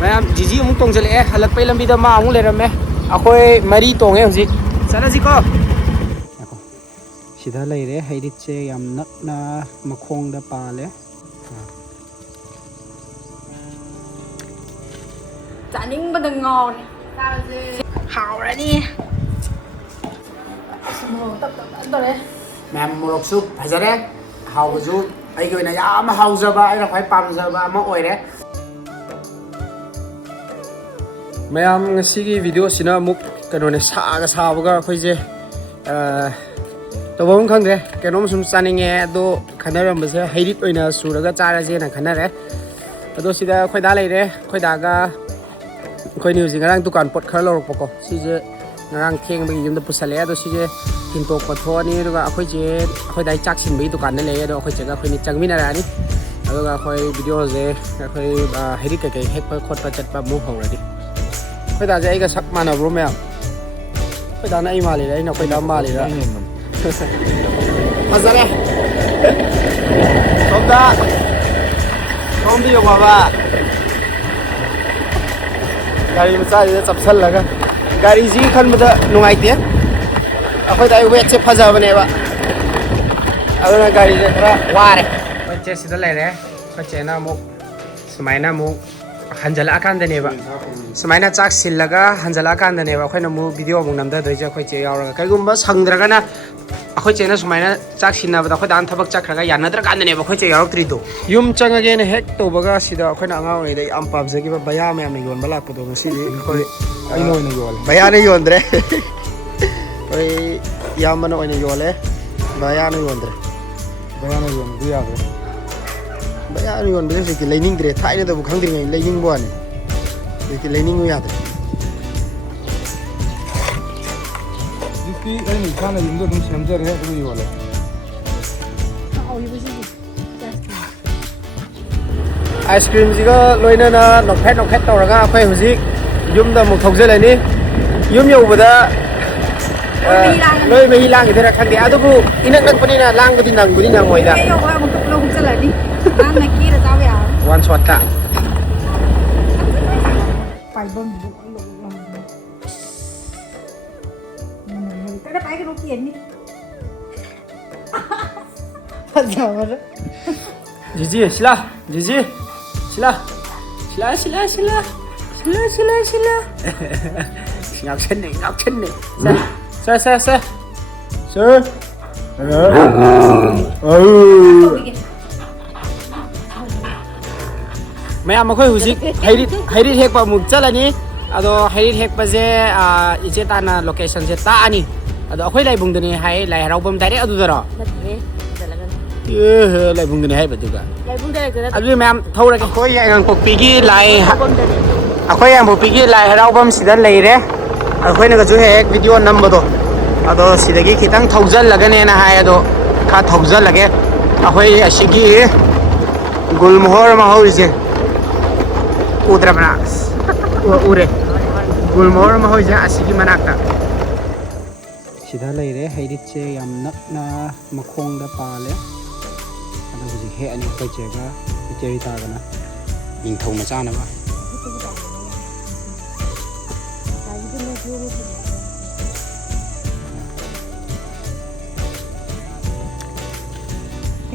ma'am जीजी अमुक तोंजले हलकपै लंबीदा मा अमुक लेरमे अखोय मरी तोंगे हुजिक चलजिको सिदा लेरे हैरिचे याम नकना मखोंगदा पाले चानिंगबदा ngawre चारजे हावरानी स्मोक तब तरे मैम मोरक्सु फजरे हावजु अइगे ओइना याम हावजबा आइना खै पामजबा अमा ओइरे मैम ngasiगी वीडियो सिना अमुक कनोने सागा साबगा खैजे तबम खंगरे कनोम सुम चानिंगे दो खनरमबसे हैरित ओइना सुरगा चाराजेना खनरे अदो सिदा खैदा लेरे खैदागा खै न्यूज ngarang दुकान पट खर लौरपको सिजे ngarang थेंबगी युमदा पुसले अदो सिजे थिंतोक पथोनी दुगा अखै जे अखै दाइ चाकसिनबई दुकान ने लेय अदो अखै जेगा खैनि चंगमिनारानी अदोगा खै वीडियो जे खै हैरित के हेकप खोटपा चटपा मु हौरदी खैदा जे आइगा सक मानब्रो मैम खैदा ना आइ मालिरा आइना खैदा मालिरा फजरे सोमदा सोमदी बाबा गाड़ी मचा चपसल लगा गाड़ी जी खनबदा नुंगाइते अखोय दाइ वेट से फजबनेबा अदुना गाड़ी जे खरा वारे बच्चे सिदा लेरे बच्चेना मु सुमाइना मु हंजला कांदनेबा सुमाइना चाक सिलगा हंजला कांदनेबा अखोयना मु वीडियो मु नमदा दइजे अखोय चे यावरगा कइगुम्बा संद्रगना अखोय चेना सुमाइना चाक सिननाबदा अखोय दान थबक चखरगा यानद्र कांदनेबा अखोय चे यावक्त्रिदो युम चंगगेन हेक तोबगा सिदा अखोयना अंगाव नेदे याम पाबजगिबा बया मयाम ने योनबा लाकपदो ngasidi अखोय आइनो ने योल बया ने योनद्रे ओय यामना ओइने योले बया ने योनद्रे बया ने योनबु यादो बया ने योनबे से कि लेनिंगद्रे थाइने दबु खंगद्रिङै लेनिंग बोआने कि लेनिंग यादो कि अरे खाना युमदो दुम समझर है तो ये वाला आइसक्रीम जिगा लोइना नोफेट तौरगा अखोय हुजिक युमदा मु थौजलानि युम यौबदा लोइ मही लांगे देरा खंदे अदुबु इनक नकपनिना लांगबुदि नंगोइदा यौबा अमुक तो लोग चलानी नाम में की रजाव या वन शॉट का पाइबम kada pakai rukian nih Pazawar Jiji sila Jiji sila ngọc chân này sir ma'am अखोय हुजिक हैरित हेक पा मुक चलनी अदो हैरित हेक पजे इचे ताना लोकेशन से तानी अदो अखोय लाइबुंगदनी हाय लाइ हराउबम डाइरेक्ट अदुदरो लाइबुंगदनी हाय बदुगा अदु मैम थौरगे अखोय यांग पोकपीगी लाइ अखोय यांग पोकपीगी लाइ हराउबम सिदा लेरे अखोय नगजु हेक वीडियो नंबदो अदो सिदगी खितंग थौजल लगने ना हाय अदो खा थौजल लगे अखोय असिगी गुलमोहर महौरिजे उद्रबना उरे गुलमोहर महौरिजे असिगी मनाकता सिदा लेरे हैरिचे याम नकना मखोंगदा पाले अदो हुजि हे अनि खैचेगा इचेरि तागना निंथौ मचानबा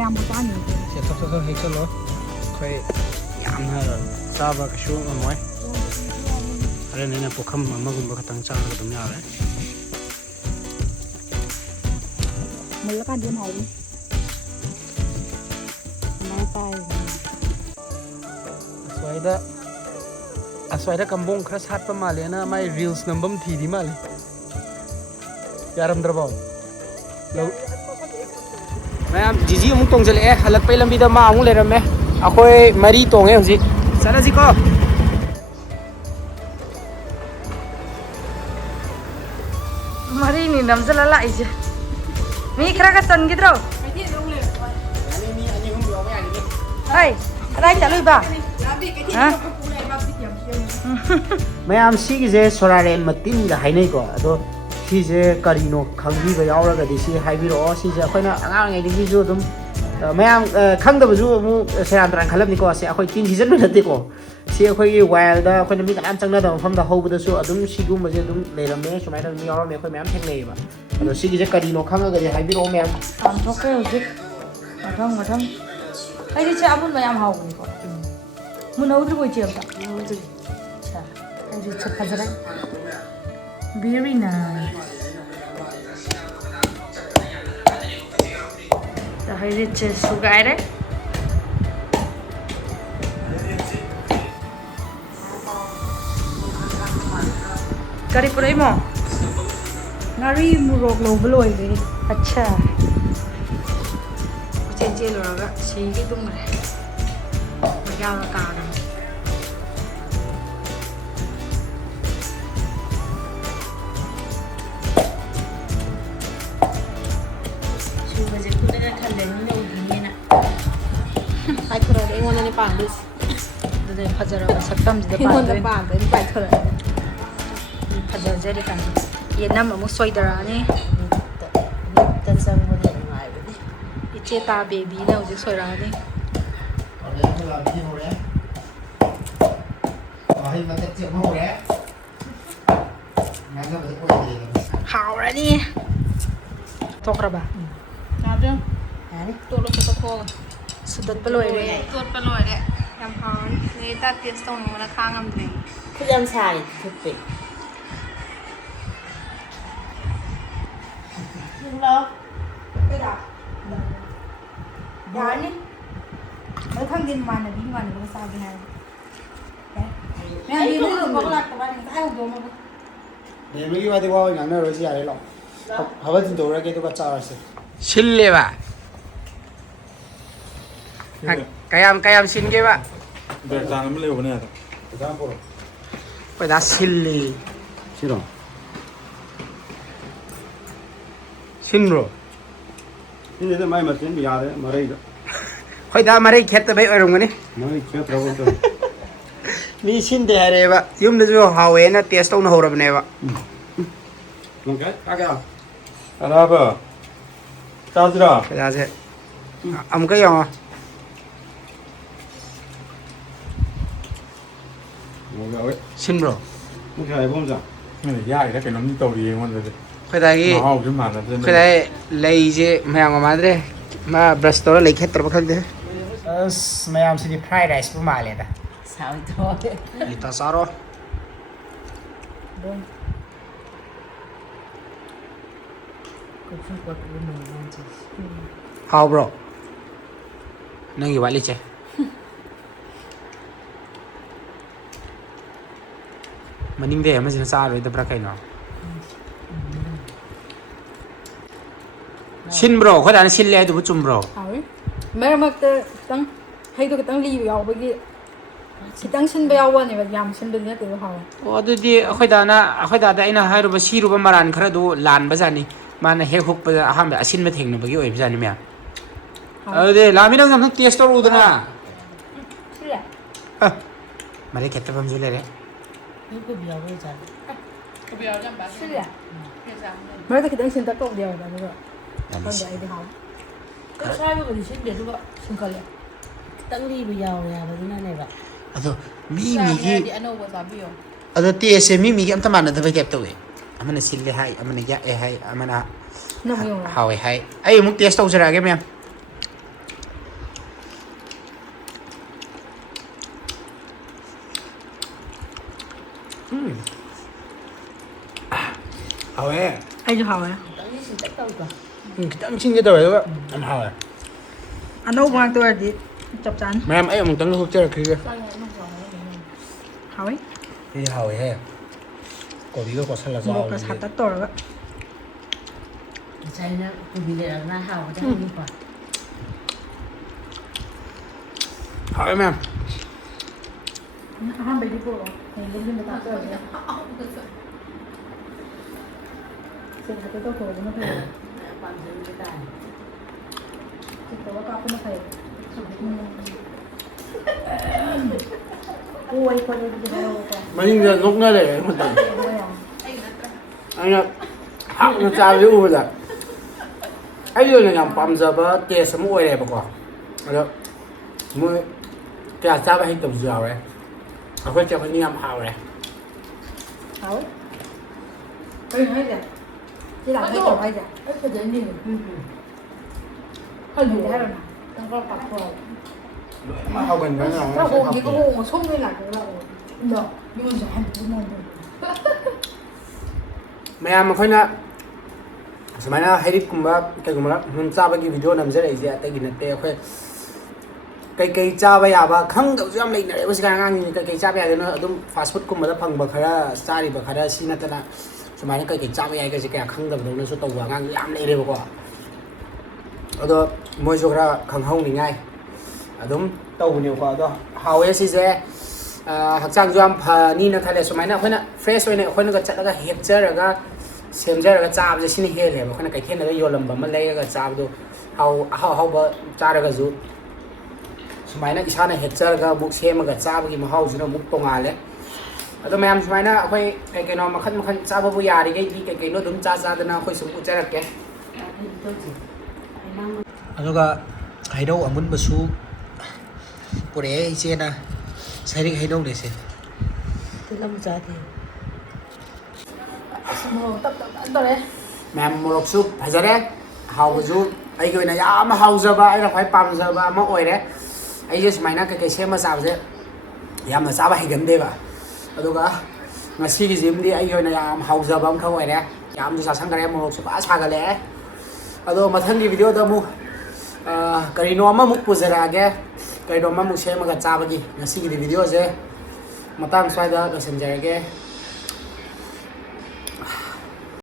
yang bertani so हे चलो खै यामना चाबा कशु अमोय अरे नैना पोखम अमगुम्बा खतंग चारगा दम यारे mulakan dia mau ni mau tay aswaida kambong khara satpa male na mai reels nambam thidi male yaram drabao lo ma'am जीजी अमुक तोंजले हलकपै लंबीदा मा अमुक लेरमे अखोय मरी तोंगे हुजिक चलजिको mari ni namjala la ije mi khara ka tan gidro hai rai chalui ba ha ma'am सिगिजे सोरारे मतिन गा हाइनै को अदो सिजे करिनो खंगबीबा यावरगदि सि हाइबिरो सिजे अखोयना आंगांगैदिगिजु दुम मैम खंगदबजु मु सेरान तरान खलबनिको से अखोय तीन सीजन नतेको ꯁꯤ ꯑꯩꯈꯣꯏꯒꯤ ꯋꯥꯏꯜꯗ ꯑꯩꯈꯣꯏꯅ ꯃꯤ ꯀꯅꯥꯝ ꯆꯪꯅꯗꯕ ꯃꯐꯝꯗ ꯍꯧꯕꯗꯁꯨ ꯑꯗꯨꯝ ꯁꯤꯒꯨꯝꯕꯁꯦ ꯑꯗꯨꯝ ꯂꯩꯔꯝꯃꯦ ꯁꯨꯃꯥꯏꯅ ꯑꯗꯨꯝ ꯌꯥꯎꯔꯝꯃꯦ ꯑꯩꯈꯣꯏ ꯃꯌꯥꯝ ꯊꯦꯡꯅꯩꯌꯦꯕ ꯑꯗꯣ ꯁꯤꯒꯤꯁꯦ ꯀꯔꯤꯅꯣ ꯈꯪꯉꯒꯗꯤ ꯍꯥꯏꯕꯤꯔꯛꯑꯣ ꯃꯌꯥꯝ ꯆꯥꯝꯊꯣꯛꯈ꯭ꯔꯦ ꯍꯧꯖꯤꯛ ꯃꯊꯪ ꯑꯩꯗꯤ ꯁꯤ ꯑꯃꯨꯟꯕ ꯌꯥꯝ ꯍꯥꯎꯕꯅꯤꯀꯣ ꯃꯨꯟꯍꯧꯗ꯭ꯔꯤꯕꯣ ꯏꯆꯦ ꯑꯝꯇ ꯃꯨꯟꯍꯧꯗ꯭ꯔꯤ ꯍꯧꯖꯤꯛꯁꯦ ꯐꯖꯔꯦ ꯕꯦꯔꯤ ꯅꯥꯏꯁ ꯍꯩꯔꯤꯠꯁꯦ ꯁꯨꯒꯥꯏꯔꯦ ꯀꯔꯤ ꯄꯨꯔꯛꯏꯃꯣ ꯉꯥꯔꯤ ꯃꯣꯔꯣꯛ ꯂꯧꯕ ꯂꯣꯏꯔꯦ ꯑꯠꯆꯥ ꯀꯣꯏꯆꯦꯟ ꯆꯦꯜꯂꯨꯔꯒ ꯁꯤꯒꯤ ꯇꯨꯝꯈ꯭ꯔꯦ ꯃꯌꯥꯝꯅ ꯇꯥꯔꯦ ꯁꯨꯕꯁꯦ ꯈꯨꯠꯅꯒ ꯈꯜꯂꯦ ꯃꯤꯅ ꯎꯈꯤꯅꯦꯅ ꯄꯥꯏꯊꯣꯔꯛꯑꯗꯤ ꯑꯩꯉꯣꯟꯗꯅꯦ ꯄꯥꯝꯗꯣꯏꯁꯦ ꯑꯗꯨꯗ ꯐꯖꯔꯕ ꯁꯛꯇꯝꯁꯤꯗ ꯑꯩꯉꯣꯟꯗ ꯄꯥꯏꯗꯣꯏꯅꯤ ꯄꯥꯝꯗꯣꯏꯅꯤ ꯄꯥꯏꯊꯣꯔꯛꯑꯗꯤ ꯐꯖꯖꯔꯤ ꯀꯥꯟꯗ ꯌꯦꯅꯝ ꯑꯃꯨꯛ ꯁꯣꯏꯗꯔꯛꯑꯅꯤ ꯃꯤꯠꯇ ꯆꯪꯕꯗ ꯅꯨꯡꯉꯥꯏꯕꯅꯤ ꯏꯆꯦ ꯇꯥ ꯕꯦꯕꯤꯅ ꯍꯧꯖꯤꯛ ꯁꯣꯏꯔꯛꯑꯅꯤ ꯍꯥꯎꯔꯅꯤ ꯊꯣꯛꯈ꯭ꯔꯕ ꯌꯥꯅꯤ ꯇꯣꯠꯂꯁꯨ ꯇꯣꯠꯊꯣꯛꯑꯒ ꯁꯨꯗꯠꯄ ꯂꯣꯏꯔꯦ ꯇꯣꯠꯄ ꯂꯣꯏꯔꯦ ꯌꯥꯝ ꯍꯥꯎꯔꯅꯤ ꯅꯦꯇꯥ ꯇꯦꯁ ꯇꯧꯅꯤꯡꯕꯅ ꯈꯥꯡꯉꯝꯗ꯭ꯔꯦ ꯈꯨꯠ ꯌꯥꯝ ꯁꯥꯔꯤ ꯊꯨꯞꯄꯦ ꯌꯥꯔꯅꯤ ꯑꯗꯣ ꯈꯪꯗꯦ ꯏꯃꯥꯟꯅꯕꯒ ꯆꯥꯒꯦ ꯍꯥꯏꯔ ꯂꯩꯕꯒꯤ ꯋꯥꯗꯤ ꯋꯥ ꯑꯣꯏꯅ ꯉꯥꯡꯅꯔꯣꯏꯁꯤ ꯌꯥꯔꯦ ꯂꯥꯛꯑꯣ ꯍꯕ ꯇꯤꯟꯗꯧꯔꯒꯦ ꯑꯗꯨꯒ ꯆꯥꯔꯁꯦ ꯁꯤꯜꯂꯦꯕ ꯀꯌꯥꯝ ꯁꯤꯟꯒꯦꯕ ꯕ꯭ꯔꯦꯛꯇꯥꯟ ꯑꯃ ꯂꯩꯍꯧꯕꯅꯦ ꯑꯗ ꯑꯩꯈꯣꯏꯗ ꯁꯤꯜꯂꯤ ꯁꯤꯔꯣ ꯁꯤꯟꯕ꯭ꯔꯣ ꯁꯤꯁꯤꯗ ꯃꯥꯏ ꯃꯆꯤꯟ ꯌꯥꯗꯦ ꯃꯔꯩꯗ ꯑꯩꯈꯣꯏꯗ ꯃꯔꯩ ꯈꯦꯠꯇꯕꯩ ꯑꯣꯏꯔꯝꯒꯅꯤ ꯃꯔꯩ ꯈꯦꯠꯇ꯭ꯔꯕ ꯃꯤ ꯁꯤꯟꯗꯦ ꯍꯥꯏꯔꯛꯑꯦꯕ ꯌꯨꯝꯗꯁꯨ ꯍꯥꯎꯋꯦꯅ ꯇꯦꯁ ꯇꯧꯅ ꯍꯧꯔꯕꯅꯦꯕ ꯑꯔꯥꯕ ꯆꯥꯁꯤꯔꯣ ꯄꯩꯁꯥꯁꯦ ꯑꯃꯨꯛꯀ ꯌꯦꯡꯉꯣ ꯁꯤꯟꯕ꯭ꯔꯣ ꯌꯥꯏꯔ ꯀꯩꯅꯣꯝꯗꯤ ꯇꯧꯔꯤ ꯑꯩꯉꯣꯟꯗꯗꯤ ꯑꯩꯈꯣꯏꯗꯥꯒꯤ ꯃꯍꯥꯎꯁꯨ ꯃꯥꯟꯅꯗ꯭ꯔꯦ ꯑꯩꯈꯣꯏꯗꯥꯒꯤ ꯂꯩꯁꯦ ꯃꯌꯥꯝꯒ ꯃꯥꯟꯅꯗ꯭ꯔꯦ ꯃꯥ ꯕ꯭ꯔꯁ ꯇꯧꯔ ꯂꯩ ꯈꯦꯠꯇ꯭ꯔꯕ ꯈꯪꯗꯦ ꯑꯁ ꯃꯌꯥꯝꯁꯤꯗꯤ ꯐ꯭ꯔꯥꯏ ꯔꯥꯏꯁꯄꯨ ꯃꯥꯜꯂꯦꯗ ꯁꯥꯎꯏꯗ꯭ꯔꯣ ꯂꯤꯇꯥ ꯆꯥꯔꯣ ꯍꯥꯎꯕ꯭ꯔꯣ ꯅꯪꯒꯤ ꯋꯥꯠꯂꯤꯁꯦ ꯃꯅꯤꯡꯗꯩ ꯑꯃꯁꯤꯅ ꯆꯥꯔꯣꯏꯗꯕ꯭ꯔꯥ ꯀꯩꯅꯣ ꯁꯤꯟꯕ꯭ꯔꯣ ꯑꯩꯈꯣꯏꯗꯥꯅ ꯁꯤꯜꯂꯦ ꯍꯥꯏꯗꯨꯕꯨ ꯆꯨꯝꯕ꯭ꯔꯣ ꯍꯥꯎꯋꯤ ꯃꯔꯛ ꯃꯔꯛꯇ ꯈꯤꯇꯪ ꯍꯩꯗꯣ ꯈꯤꯇꯪ ꯂꯤꯕ ꯌꯥꯎꯕꯒꯤ ꯈꯤꯇꯪ ꯁꯤꯟꯕ ꯌꯥꯎꯕꯅꯦꯕ ꯌꯥꯝ ꯁꯤꯟꯕꯗꯤ ꯅꯠꯇꯦꯕ ꯍꯥꯎꯋꯦ ꯑꯣ ꯑꯗꯨꯗꯤ ꯑꯩꯈꯣꯏꯗꯥꯗ ꯑꯩꯅ ꯍꯥꯏꯔꯨꯕ ꯁꯤꯔꯨꯕ ꯃꯔꯥꯟ ꯈꯔꯗꯨ ꯂꯥꯟꯕꯖꯥꯠꯅꯤ ꯃꯥꯅ ꯍꯦꯛ ꯍꯨꯛꯄꯗ ꯑꯍꯥꯟꯕ ꯑꯁꯤꯟꯕ ꯊꯦꯡꯅꯕꯒꯤ ꯑꯣꯏꯕꯖꯥꯠꯅꯤ ꯃꯌꯥꯝ ꯍꯥꯎꯋꯦ ꯑꯗꯨꯗꯤ ꯂꯥꯛꯑꯃꯤ ꯅꯪ ꯑꯝꯇꯪ ꯇꯦꯁ ꯇꯧꯔꯛꯎꯗꯅ ꯁꯤꯜꯂꯦ ꯃꯔꯩ ꯈꯦꯠꯇꯕ ꯑꯃꯁꯨ ꯂꯩꯔꯦ ꯀꯣꯕꯤ ꯌꯥꯎꯕ ꯆꯥ ꯁꯤꯜꯂꯦ ꯃꯔꯛꯇ ꯈꯤꯇꯪ ꯁꯤꯟꯇꯛ ꯇꯧꯕꯗꯤ ꯌꯥꯎꯋꯦ ꯑꯗꯨꯒ ꯈꯪꯗꯦ ꯑꯩꯗꯤ ꯍꯥꯎꯋꯦ ꯁ꯭ꯋꯥꯏꯕꯨꯗꯤ ꯁꯤꯟꯗꯦ ꯑꯗꯨꯒ ꯁꯤꯟꯀꯠꯂꯦ ꯈꯤꯇꯪ ꯂꯤꯕ ꯌꯥꯎꯔꯦ ꯍꯥꯏꯕꯗꯨꯅꯅꯦꯕ ꯑꯗꯣ ꯃꯤꯒꯤ ꯑꯅꯧꯕ ꯆꯥꯕꯤꯌꯣ ꯑꯗꯣ ꯇꯦꯁꯁꯦ ꯃꯤꯒꯤ ꯑꯝꯇ ꯃꯥꯟꯅꯗꯕꯩ ꯇꯥꯏꯞ ꯇꯧꯋꯦ ꯑꯃꯅ ꯁꯤꯜꯂꯦ ꯍꯥꯏ ꯑꯃꯅ ꯌꯥꯛꯑꯦ ꯍꯥꯏ ꯑꯃꯅ ꯅꯪ ꯌꯦꯡꯉꯣ ꯍꯥꯎꯋꯦ ꯍꯥꯏ ꯑꯩ ꯑꯃꯨꯛ ꯇꯦꯁ ꯇꯧꯖꯔꯛꯑꯒꯦ ꯃꯌꯥꯝ ꯍꯥꯎꯋꯦ ꯑꯩꯁꯨ ꯍꯥꯎꯋꯦ ꯈꯤꯇꯪꯗꯤ ꯁꯤꯟꯇꯛ ꯇꯧꯗ꯭ꯔꯣ ꯈꯤꯇꯪ ꯁꯤꯟꯒꯦ ꯇꯧꯋꯦ ꯑꯗꯨꯒ ꯌꯥꯝ ꯍꯥꯎꯋꯦ ꯑꯅꯧꯕ ꯉꯥꯛꯇ ꯑꯣꯏꯔꯗꯤ ꯆꯞ ꯆꯥꯅꯤ ꯃꯌꯥꯝ ꯑꯩ ꯑꯃꯨꯛꯇꯪ ꯍꯨꯛꯆꯔꯛꯈꯤꯒꯦ ꯍꯥꯎꯋꯤ ꯁꯤ ꯍꯥꯎꯋꯦꯍꯦ ꯀꯣꯕꯤꯒ ꯀꯣꯠꯁꯜꯂ ꯃꯣꯔꯣꯛꯀ ꯆꯥꯕꯁꯤꯗꯤ ꯁꯥꯇꯛ ꯇꯧꯔꯒ ꯉꯁꯥꯏꯅ ꯀꯣꯕꯤ ꯂꯩꯔꯛꯅ ꯍꯥꯎꯕꯗ ꯍꯪꯉꯤꯀꯣ ꯍꯥꯎꯋꯦ ꯃꯌꯥꯝ ꯑꯍꯥꯟꯕꯩꯗꯤ ꯄꯨꯔꯛꯑꯣ ꯍꯌꯦꯡꯒꯨꯝꯕ ꯇꯥꯛꯆꯔꯒꯦ ꯆꯦꯛ ꯍꯥꯏꯐꯦꯠ ꯇꯧꯊꯣꯛꯑꯕꯅ ꯐꯩꯌꯦ ꯄꯥꯝꯖꯕ ꯇꯥꯔꯦ ꯆꯦꯛ ꯇꯧꯔꯒ ꯀꯥꯞꯄꯅ ꯐꯩꯌꯦ ꯑꯣꯏ ꯈꯣꯠꯂꯦ ꯑꯗꯨꯗꯤ ꯍꯥꯏꯔꯛꯑꯣꯀꯣ ꯃꯅꯤꯡꯗ ꯅꯣꯛꯅ ꯂꯩꯔꯦ ꯑꯩꯉꯣꯟꯗ ꯑꯗꯨꯒ ꯌꯥꯝ ꯑꯩꯅ ꯍꯥꯞꯅ ꯆꯥꯕꯁꯦ ꯎꯕꯗ ꯑꯩꯒꯤ ꯑꯣꯏꯅ ꯌꯥꯝ ꯄꯥꯝꯖꯕ ꯇꯦꯁ ꯑꯃ ꯑꯣꯏꯔꯦꯕꯀꯣ ꯑꯗꯣ ꯃꯣꯏ ꯀꯌꯥ ꯆꯥꯕ ꯍꯩꯇꯕꯁꯨ ꯌꯥꯎꯔꯦ ꯑꯩꯈꯣꯏ ꯆꯦꯈꯣꯏꯅꯤ ꯌꯥꯝ ꯍꯥꯎꯔꯦ ꯍꯥꯎ ꯀꯩꯅꯣ ꯍꯥꯏꯁꯦ ꯁꯤ ꯂꯥꯛ ꯍꯩꯇꯕ ꯍꯥꯏꯁꯦ ꯑꯩ ꯐꯖꯅ ꯌꯦꯡꯉꯦ ꯍꯜꯂꯨ ꯍꯥꯏꯔꯣꯅ ꯅꯪ ꯈꯔ ꯄꯥꯊꯣꯛꯑꯣ ꯃꯥ ꯍꯧꯒꯟꯕꯅ ꯈꯔ ꯍꯣꯡꯒꯦ ꯍꯣꯡꯉꯣ ꯁꯣꯝꯗ ꯂꯥꯛꯀꯦ ꯂꯥꯛꯑꯣ ꯅꯣ ꯌꯨꯝꯁꯦ ꯍꯟꯗꯣꯛ ꯃꯌꯥꯝ ꯑꯩꯈꯣꯏꯅ ꯁꯨꯃꯥꯏꯅ ꯍꯩꯔꯤꯛꯀꯨꯝꯕ ꯀꯩꯒꯨꯝꯕ ꯆꯥꯕꯒꯤ ꯚꯤꯗꯤꯑꯣ ꯅꯝꯖꯔꯛꯏꯁꯦ ꯑꯇꯩꯒꯤ ꯅꯠꯇꯦ ꯑꯩꯈꯣꯏ ꯀꯩꯀꯩ ꯆꯥꯕ ꯌꯥꯕ ꯈꯪꯗꯕꯁꯨ ꯌꯥꯝ ꯂꯩꯅꯔꯦ ꯍꯧꯖꯤꯛꯀꯥꯟ ꯑꯉꯥꯡꯁꯤꯡꯁꯦ ꯀꯩꯀꯩ ꯆꯥꯕ ꯌꯥꯗꯣꯏꯅꯣ ꯑꯗꯨꯝ ꯐꯥꯁ ꯐꯨꯗꯀꯨꯝꯕꯗ ꯐꯪꯕ ꯈꯔ ꯆꯥꯔꯤꯕ ꯈꯔ ꯁꯤ ꯅꯠꯇꯅ ꯁꯨꯃꯥꯏꯅ ꯀꯩꯀꯩ ꯆꯥꯕ ꯌꯥꯏꯒꯁꯦ ꯀꯌꯥ ꯈꯪꯗꯕꯗꯧꯅꯁꯨ ꯇꯧꯕ ꯑꯉꯥꯡꯁꯨ ꯌꯥꯝ ꯂꯩꯔꯦꯕꯀꯣ ꯑꯗꯣ ꯃꯣꯏꯁꯨ ꯈꯔ ꯈꯪꯍꯧꯅꯤꯡꯉꯥꯏ ꯑꯗꯨꯝ ꯇꯧꯕꯅꯦꯕꯀꯣ ꯑꯗꯣ ꯍꯥꯎꯋꯦ ꯁꯤꯁꯦ ꯍꯛꯆꯥꯡꯁꯨ ꯌꯥꯝ ꯐꯅꯤꯅ ꯈꯜꯂꯦ ꯁꯨꯃꯥꯏꯅ ꯑꯩꯈꯣꯏꯅ ꯐ꯭ꯔꯦꯁ ꯑꯣꯏꯅ ꯑꯩꯈꯣꯏꯅꯒ ꯆꯠꯂꯒ ꯍꯦꯛꯆꯔꯒ ꯁꯦꯝꯖꯔꯒ ꯆꯥꯕꯁꯦ ꯁꯤꯅ ꯍꯦꯜꯂꯦꯕ ꯑꯩꯈꯣꯏꯅ ꯀꯩꯊꯦꯜꯗꯒ ꯌꯣꯜꯂꯝꯕ ꯑꯃ ꯂꯩꯔꯒ ꯆꯥꯕꯗꯣ ꯑꯍꯥꯎ ꯑꯍꯥꯎꯕ ꯆꯥꯔꯒꯁꯨ ꯁꯨꯃꯥꯏꯅ ꯏꯁꯥꯅ ꯍꯦꯛꯆꯔꯒ ꯑꯃꯨꯛ ꯁꯦꯝꯃꯒ ꯆꯥꯕꯒꯤ ꯃꯍꯥꯎꯁꯤꯅ ꯑꯃꯨꯛ ꯇꯣꯡꯉꯥꯜꯂꯦ ꯑꯗꯣ ꯃꯌꯥꯝ ꯁꯨꯃꯥꯏꯅ ꯑꯩꯈꯣꯏ ꯀꯩ ꯀꯩꯅꯣ ꯃꯈꯟ ꯃꯈꯟ ꯆꯥꯕꯕꯨ ꯌꯥꯔꯤꯈꯩꯗꯤ ꯀꯩ ꯀꯩꯅꯣ ꯑꯗꯨꯝ ꯆꯥꯗꯅ ꯑꯩꯈꯣꯏ ꯁꯨꯝ ꯎꯠꯆꯔꯛꯀꯦ ꯑꯗꯨꯒ ꯍꯩꯅꯧ ꯑꯃꯨꯟꯕꯁꯨ ꯄꯨꯔꯛꯑꯦ ꯏꯆꯦꯅ ꯁꯩꯔꯤꯛ ꯍꯩꯅꯧꯅꯦꯁꯦ ꯇꯤꯜꯂꯝ ꯆꯥꯗꯦ ꯑꯁ ꯃꯣꯔꯣꯛ ꯇꯞ ꯇꯞ ꯇꯧꯔꯦ ꯃꯌꯥꯝ ꯃꯣꯔꯣꯛꯁꯨ ꯐꯖꯔꯦ ꯍꯥꯎꯕꯁꯨ ꯑꯩꯒꯤ ꯑꯣꯏꯅ ꯌꯥꯝ ꯍꯥꯎꯖꯕ ꯑꯩꯅ ꯈ꯭ꯋꯥꯏ ꯄꯥꯝꯖꯕ ꯑꯃ ꯑꯣꯏꯔꯦ ꯑꯩꯁꯦ ꯁꯨꯃꯥꯏꯅ ꯀꯩꯀꯩ ꯁꯦꯝꯃ ꯆꯥꯕꯁꯦ ꯌꯥꯝꯅ ꯆꯥꯕ ꯍꯩꯒꯟꯗꯦꯕ ꯑꯗꯨꯒ ꯉꯁꯤꯒꯤꯁꯤꯃꯗꯤ ꯑꯩꯒꯤ ꯑꯣꯏꯅ ꯌꯥꯝ ꯍꯥꯎꯖꯕ ꯑꯃꯈꯛ ꯑꯣꯏꯔꯦ ꯌꯥꯝꯁꯨ ꯆꯥꯁꯟꯈ꯭ꯔꯦ ꯃꯣꯔꯣꯛꯁꯨ ꯐꯖꯅ ꯁꯥꯒꯠꯂꯛꯑꯦ ꯑꯗꯣ ꯃꯊꯪꯒꯤ ꯚꯤꯗꯤꯑꯣꯗ ꯑꯃꯨꯛ ꯀꯔꯤꯅꯣ ꯑꯃꯃꯨꯛ ꯄꯨꯖꯔꯛꯑꯒꯦ ꯀꯔꯤꯅꯣ ꯑꯃꯃꯨꯛ ꯁꯦꯝꯃꯒ ꯆꯥꯕꯒꯤ ꯉꯁꯤꯒꯤꯗꯤ ꯚꯤꯗꯤꯑꯣꯁꯦ ꯃꯇꯥꯡ ꯁ꯭ꯋꯥꯏꯗ ꯂꯣꯏꯁꯤꯟꯖꯔꯒꯦ